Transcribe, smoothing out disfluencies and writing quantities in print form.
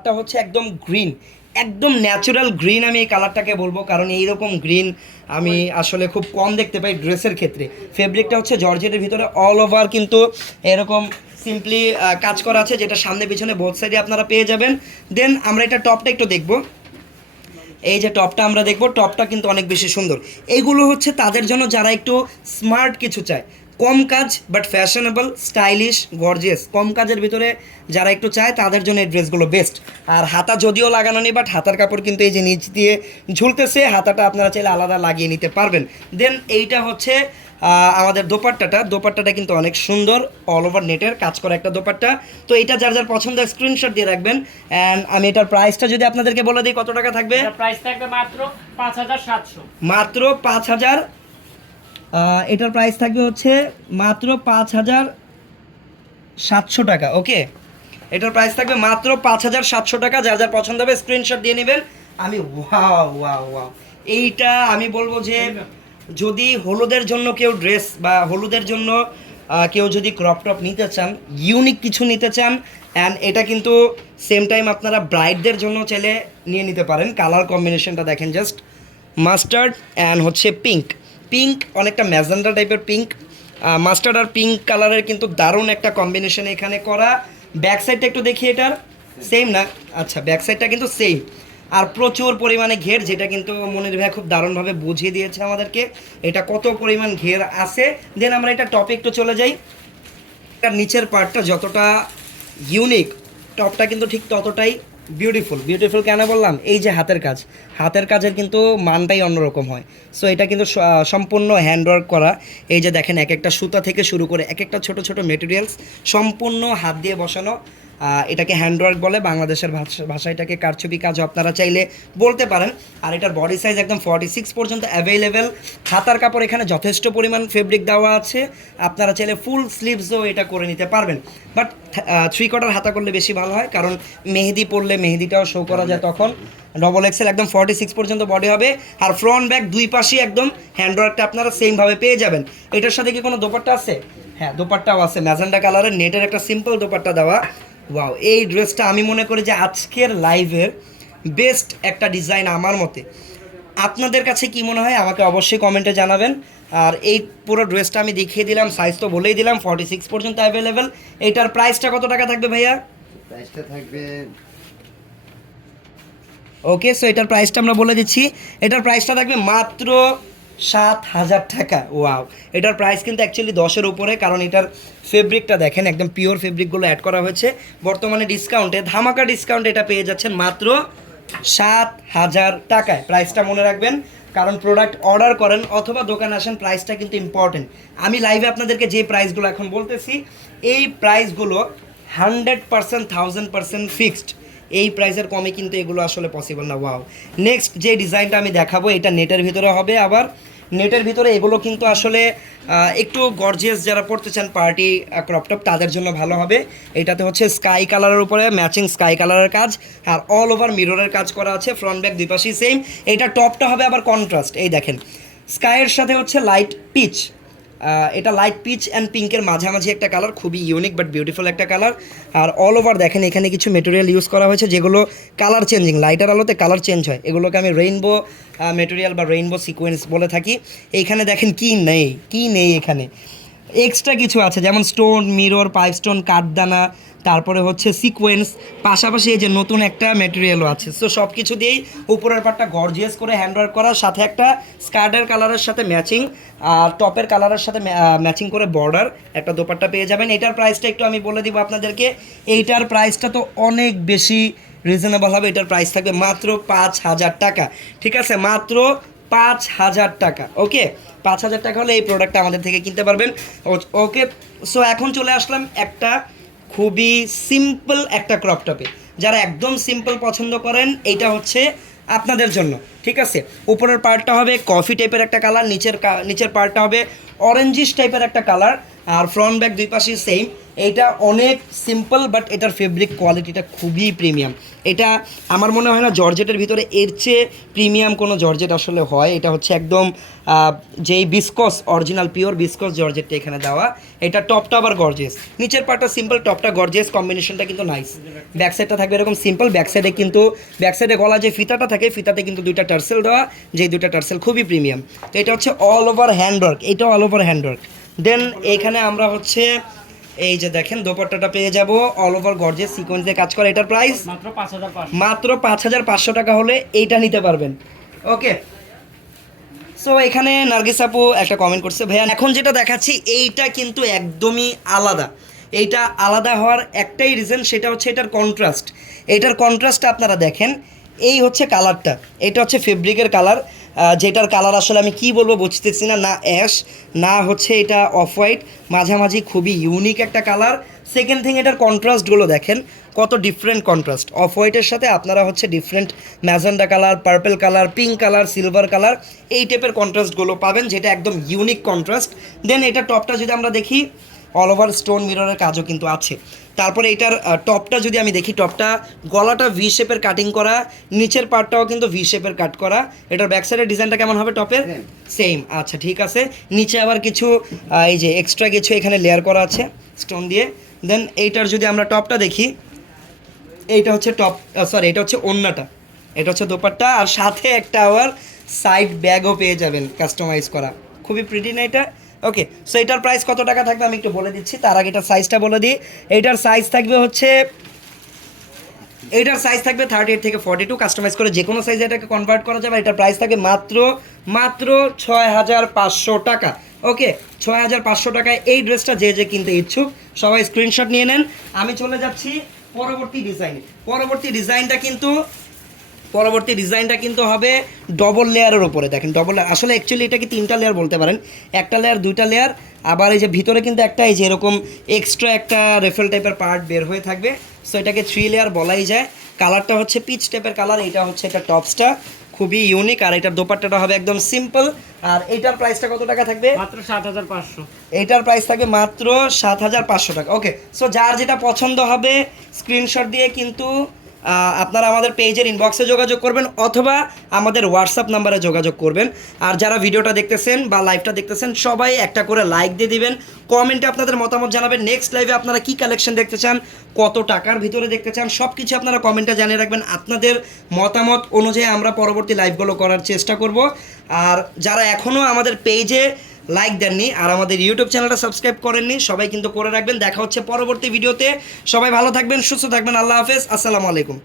কালারটা হচ্ছে একদম গ্রিন, একদম ন্যাচারাল গ্রিন আমি এই কালারটাকে বলবো, কারণ এইরকম গ্রিন আমি আসলে খুব কম দেখতে পাই ড্রেসের ক্ষেত্রে। ফেব্রিকটা হচ্ছে জর্জেটের ভিতরে অল ওভার কিন্তু এরকম সিম্পলি কাজ করা আছে, যেটা সামনে পিছনে বোথ সাইডে আপনারা পেয়ে যাবেন। দেন আমরা এটা টপটা একটু দেখবো। এই যে টপটা আমরা দেখবো, টপটা কিন্তু অনেক বেশি সুন্দর। এইগুলো হচ্ছে তাদের জন্য যারা একটু স্মার্ট কিছু চায়, কম কাজ বাট ফ্যাশনেবল, স্টাইলিশ, গর্জিয়াস, কম কাজের ভিতরে যারা একটু চায় তাদের জন্য এই ড্রেসগুলো বেস্ট। আর হাতা যদিও লাগানো নেই, বাট হাতার কাপড় কিন্তু এই যে নিচ দিয়ে ঝুলতেছে, হাতাটা আপনারা চাইলে আলাদা লাগিয়ে নিতে পারবেন। দেন এইটা হচ্ছে আমাদের দোপাট্টাটা কিন্তু অনেক সুন্দর, অল ওভার নেটের কাজ করা একটা দোপাট্টা। তো এটা যার যার পছন্দ স্ক্রিনশট দিয়ে রাখবেন। অ্যান্ড আমি এটার প্রাইসটা যদি আপনাদেরকে বলে দিই কত টাকা থাকবে। প্রাইস থাকবে মাত্র 5700, মাত্র 5000। এটার প্রাইস থাকবে হচ্ছে মাত্র 5700 টাকা। ওকে, এটার প্রাইস থাকবে মাত্র 5700 টাকা। যার যার পছন্দ হবে স্ক্রিনশট দিয়ে নেবেন। আমি ওয়াও ওয়াও ওয়াও, এইটা আমি বলবো যে যদি হলুদের জন্য কেউ ড্রেস বা হলুদের জন্য কেউ যদি ক্রপ টপ নিতে চান, ইউনিক কিছু নিতে চান, অ্যান্ড এটা কিন্তু সেম টাইম আপনারা ব্রাইডদের জন্য চাইলে নিয়ে নিতে পারেন। কালার কম্বিনেশনটা দেখেন, জাস্ট মাস্টার্ড অ্যান্ড হচ্ছে পিঙ্ক। পিঙ্ক অনেকটা ম্যাজেন্ডা টাইপের পিঙ্ক, মাস্টার্ড আর পিঙ্ক কালারের কিন্তু দারুণ একটা কম্বিনেশন এখানে করা। ব্যাক সাইডটা একটু দেখি, এটার সেম না? আচ্ছা, ব্যাক সাইডটা কিন্তু সেম, আর প্রচুর পরিমাণে ঘের, যেটা কিন্তু মনির ভাই খুব দারুণভাবে বুঝিয়ে দিয়েছে আমাদেরকে এটা কত পরিমাণ ঘের আছে। দেন আমরা এটা টপে একটু চলে যাই। এটার নিচের পার্টটা যতটা ইউনিক, টপটা কিন্তু ঠিক ততটাই বিউটিফুল। বিউটিফুল কেন বললাম? এই যে হাতের কাজ, হাতের কাজের কিন্তু মানটাই অন্যরকম হয়। সো এটা কিন্তু সম্পূর্ণ হ্যান্ডওয়ার্ক করা। এই যে দেখেন, এক একটা সুতা থেকে শুরু করে এক একটা ছোট ছোট মেটেরিয়ালস সম্পূর্ণ হাত দিয়ে বসানো। এটাকে হ্যান্ডওয়ার্ক বলে, বাংলাদেশের ভাষায় এটাকে কারচুপি কাজও আপনারা চাইলে বলতে পারেন। আর এটার বডি সাইজ একদম 46 পর্যন্ত অ্যাভেলেবেল। হাতার কাপড় এখানে যথেষ্ট পরিমাণ ফেব্রিক দেওয়া আছে, আপনারা চাইলে ফুল স্লিভসও এটা করে নিতে পারবেন। বাট 3/4 হাতা করলে বেশি ভালো হয়, কারণ মেহেদি পরলে মেহেদিটাও শো করা যায় তখন। ডবল এক্সেল একদম 46 পর্যন্ত বডি হবে। আর ফ্রন্ট ব্যাক দুই পাশেই একদম হ্যান্ডওয়ার্কটা আপনারা সেমভাবে পেয়ে যাবেন। এটার সাথে কি কোনো দোপাট্টা আছে? হ্যাঁ, দোপাট্টাও আছে, ম্যাজেন্ডা কালারের নেটের একটা সিম্পল দোপাট্টা দেওয়া। ওয়াও, এই ড্রেসটা আমি মনে করি যে আজকের লাইভের বেস্ট একটা ডিজাইন আমার মতে। আপনাদের কাছে কি মনে হয় আমাকে অবশ্যই কমেন্টে জানাবেন। আর এই পুরো ড্রেসটা আমি দেখিয়ে দিলাম, সাইজ তো বলেই দিলাম 46 পর্যন্ত অ্যাভেলেবেল। এইটার প্রাইসটা কত টাকা থাকবে ভাইয়া? প্রাইসটা থাকবে, ওকে, সো এটার প্রাইসটা আমরা বলে দিচ্ছি। এটার প্রাইসটা থাকবে মাত্র 7000 টাকা। ওয়াও, এটার প্রাইস কিন্তু অ্যাকচুয়ালি 10-এর উপরে, কারণ এটার ফেব্রিকটা দেখেন, একদম পিওর ফেব্রিকগুলো অ্যাড করা হয়েছে। বর্তমানে ডিসকাউন্টে, ধামাকা ডিসকাউন্টে এটা পেয়ে যাচ্ছেন মাত্র 7000 টাকায়। প্রাইসটা মনে রাখবেন, কারণ প্রোডাক্ট অর্ডার করেন অথবা দোকানে আসেন, প্রাইসটা কিন্তু ইম্পর্টেন্ট। আমি লাইভে আপনাদেরকে যে প্রাইসগুলো এখন বলতেছি, এই প্রাইসগুলো 100%, 1000% ফিক্সড। এই প্রাইসের কমে কিন্তু এগুলো আসলে পসিবল না। ওয়াও, নেক্সট যে ডিজাইনটা আমি দেখাবো, এটা নেটের ভিতরে হবে। আবার নেটের ভিতরে এগুলো কিন্তু আসলে একটু গর্জিয়াস যারা পড়তে চান পার্টি ক্রপটপ, তাদের জন্য ভালো হবে। এটাতে হচ্ছে স্কাই কালারের উপরে ম্যাচিং স্কাই কালারের কাজ, আর অল ওভার মিররের কাজ করা আছে, ফ্রন্ট ব্যাক দুই পাশেই সেম। এটা টপটা হবে আবার কন্ট্রাস্ট, এই দেখেন স্কাইয়ের সাথে হচ্ছে লাইট পিচ। এটা লাইট পিচ অ্যান্ড পিঙ্কের মাঝামাঝি একটা কালার, খুবই ইউনিক বাট বিউটিফুল একটা কালার। আর অল ওভার দেখেন এখানে কিছু মেটেরিয়াল ইউজ করা হয়েছে যেগুলো কালার চেঞ্জিং, লাইটার আলোতে কালার চেঞ্জ হয়। এগুলোকে আমি রেইনবো মেটেরিয়াল বা রেইনবো সিকোয়েন্স বলে থাকি। এইখানে দেখেন কি নেই এখানে এক্সট্রা কিছু আছে, যেমন স্টোন, মিরর, পাইপ স্টোন, কাঠদানা, তারপরে হচ্ছে সিকোয়েন্স, পাশাপাশি এই যে নতুন একটা ম্যাটেরিয়ালও আছে। সো সব কিছু দিয়েই উপরের পার্টটা গর্জিয়াস করে হ্যান্ডওয়ার্ক করার সাথে একটা স্কার্টের কালারের সাথে ম্যাচিং, আর টপের কালারের সাথে ম্যাচিং করে বর্ডার একটা দোপাট্টা পেয়ে যাবেন। এটার প্রাইসটা একটু আমি বলে দিব আপনাদেরকে। এইটার প্রাইসটা তো অনেক বেশি রিজনেবল হবে। এটার প্রাইস থাকবে মাত্র 5000 টাকা। ঠিক আছে, মাত্র 5000 টাকা। ওকে, 5000 টাকা হলে এই প্রোডাক্টটা আমাদের থেকে কিনতে পারবেন। ওকে, সো এখন চলে আসলাম একটা খুবই সিম্পল একটা ক্রপ টপে। যারা একদম সিম্পল পছন্দ করেন, এইটা হচ্ছে আপনাদের জন্য। ঠিক আছে, উপরের পার্টটা হবে কফি টাইপের একটা কালার, নিচের পার্টটা হবে অরেঞ্জিশ টাইপের একটা কালার, আর ফ্রন্ট ব্যাক দুই পাশেই সেম। এইটা অনেক সিম্পল বাট এটার ফেব্রিক কোয়ালিটিটা খুবই প্রিমিয়াম। এটা আমার মনে হয় না জর্জেটের ভিতরে এর চেয়ে প্রিমিয়াম কোনো জর্জেট আসলে হয়। এটা হচ্ছে একদম যেই বিসকস অরিজিনাল পিওর বিসকস জর্জেটটা এখানে দেওয়া। এটা টপটা আবার গর্জিয়াস, নিচের পার্টটা সিম্পল, টপটা গর্জিয়াস, কম্বিনেশনটা কিন্তু নাইস। ব্যাক সাইডটা থাকবে এরকম সিম্পল, ব্যাক সাইডে কিন্তু ব্যাক সাইডে গলা যে ফিতাটা থাকে ফিতাতে কিন্তু দুইটা টার্সেল দেওয়া, যেই দুইটা টার্সেল খুবই প্রিমিয়াম। তো এটা হচ্ছে অল ওভার হ্যান্ডওয়ার্ক, এটা অল ওভার হ্যান্ডওয়ার্ক। দেন এখানে আমরা হচ্ছে এই যে দেখেন দোপাট্টাটা পেয়ে যাব অল ওভার গর্জিয়াস সিকোয়েন্স দিয়ে কাজ করা। এটার প্রাইস মাত্র 5500। মাত্র 5500 টাকা হলে এইটা নিতে পারবেন। ওকে, সো এখানে নার্গিস আপু একটা কমেন্ট করছে, ভাইয়া এখন যেটা দেখাচ্ছি এইটা কিন্তু একদমই আলাদা। এইটা আলাদা হওয়ার একটাই রিজন, সেটা হচ্ছে এটার কন্ট্রাস্ট। এইটার কন্ট্রাস্টটা আপনারা দেখেন, এই হচ্ছে কালারটা, এটা হচ্ছে ফেব্রিকের কালার, যেটার কালার আসলে আমি কি বলবো বুঝতেছি না, না অ্যাশ না হচ্ছে এটা অফ হোয়াইট, মাঝামাঝি খুবই ইউনিক একটা কালার। সেকেন্ড থিং, এটার কন্ট্রাস্টগুলো দেখেন কত ডিফারেন্ট কন্ট্রাস্ট। অফ হোয়াইটের সাথে আপনারা হচ্ছে different magenta colour, purple colour, pink colour, silver colour, এই টাইপের কন্ট্রাস্টগুলো পাবেন, যেটা একদম ইউনিক কন্ট্রাস্ট। দেন এটা টপটা যদি আমরা দেখি, অল ওভার স্টোন মিররের কাজও কিন্তু আছে। তারপরে এটার টপটা যদি আমি দেখি, টপটা গলাটা ভি শেপের কাটিং করা, নিচের পার্টটাও কিন্তু ভি শেপের কাট করা। এটার ব্যাক সাইডের ডিজাইনটা কেমন হবে টপের? সেম। আচ্ছা ঠিক আছে, নিচে আবার কিছু এই যে এক্সট্রা কিছু এখানে লেয়ার করা আছে স্টোন দিয়ে। দেন এইটার যদি আমরা টপটা দেখি, এইটা হচ্ছে টপ, সরি এটা হচ্ছে ওড়নাটা, এটা হচ্ছে দোপাট্টা, আর সাথে একটা আবার সাইড ব্যাগও পেয়ে যাবেন কাস্টমাইজ করা, খুবই প্রিটি না এটা? ওকে, সো এটার প্রাইস কত টাকা থাকবে আমি একটু বলে দিচ্ছি, তার আগে এটার সাইজটা বলে দিই। এইটার সাইজ থাকবে হচ্ছে, এইটার সাইজ থাকবে 38 থেকে 42, কাস্টমাইজ করে যে কোনো সাইজে এটাকে কনভার্ট করা যাবে। এটার প্রাইস থাকে মাত্র মাত্র 6500 টাকা। ওকে, 6500 টাকায় এই ড্রেসটা যে যে কিনতে ইচ্ছুক সবাই স্ক্রিনশট নিয়ে নেন। আমি চলে যাচ্ছি পরবর্তী ডিজাইনে। পরবর্তী ডিজাইনটা কিন্তু হবে ডবল লেয়ারের উপরে। দেখেন ডবল লেয়ার, আসলে অ্যাকচুয়ালি এটাকে 3টা লেয়ার বলতে পারেন, একটা লেয়ার 2টা লেয়ার, আবার এই যে ভিতরে কিন্তু একটা এই যে এরকম এক্সট্রা একটা রেফেল টাইপের পার্ট বের হয়ে থাকবে। সো এটাকে 3 লেয়ার বলাই যায়। কালারটা হচ্ছে পিচ টাইপের কালার, এটা হচ্ছে এটা টপসটা খুবই ইউনিক, আর এটার দোপাট্টাটা হবে একদম সিম্পল। আর এটার প্রাইসটা কত টাকা থাকবে? মাত্র 7500। এটার প্রাইস থাকবে মাত্র 7500 টাকা। ওকে, সো যার যেটা পছন্দ হবে স্ক্রিনশট দিয়ে কিন্তু আপনারা আমাদের পেজের ইনবক্সে যোগাযোগ করবেন অথবা আমাদের হোয়াটসঅ্যাপ নাম্বারে যোগাযোগ করবেন। আর যারা ভিডিওটা দেখতেছেন বা লাইভটা দেখতেছেন সবাই একটা করে লাইক দিয়ে দিবেন, কমেন্টে আপনাদের মতামত জানাবেন। নেক্সট লাইভে আপনারা কি কালেকশন দেখতে চান, কত টাকার ভিতরে দেখতে চান, সব কিছু আপনারা কমেন্টে জানিয়ে রাখবেন। আপনাদের মতামত অনুযায়ী আমরা পরবর্তী লাইভগুলো করার চেষ্টা করব। আর যারা এখনও আমাদের পেজে লাইক দেননি আর আমাদের ইউটিউব চ্যানেলটা সাবস্ক্রাইব করেননি, সবাই কিন্তু করে রাখবেন। দেখা হচ্ছে পরবর্তী ভিডিওতে। সবাই ভালো থাকবেন, সুস্থ থাকবেন। আল্লাহ হাফেজ, আসসালামু আলাইকুম।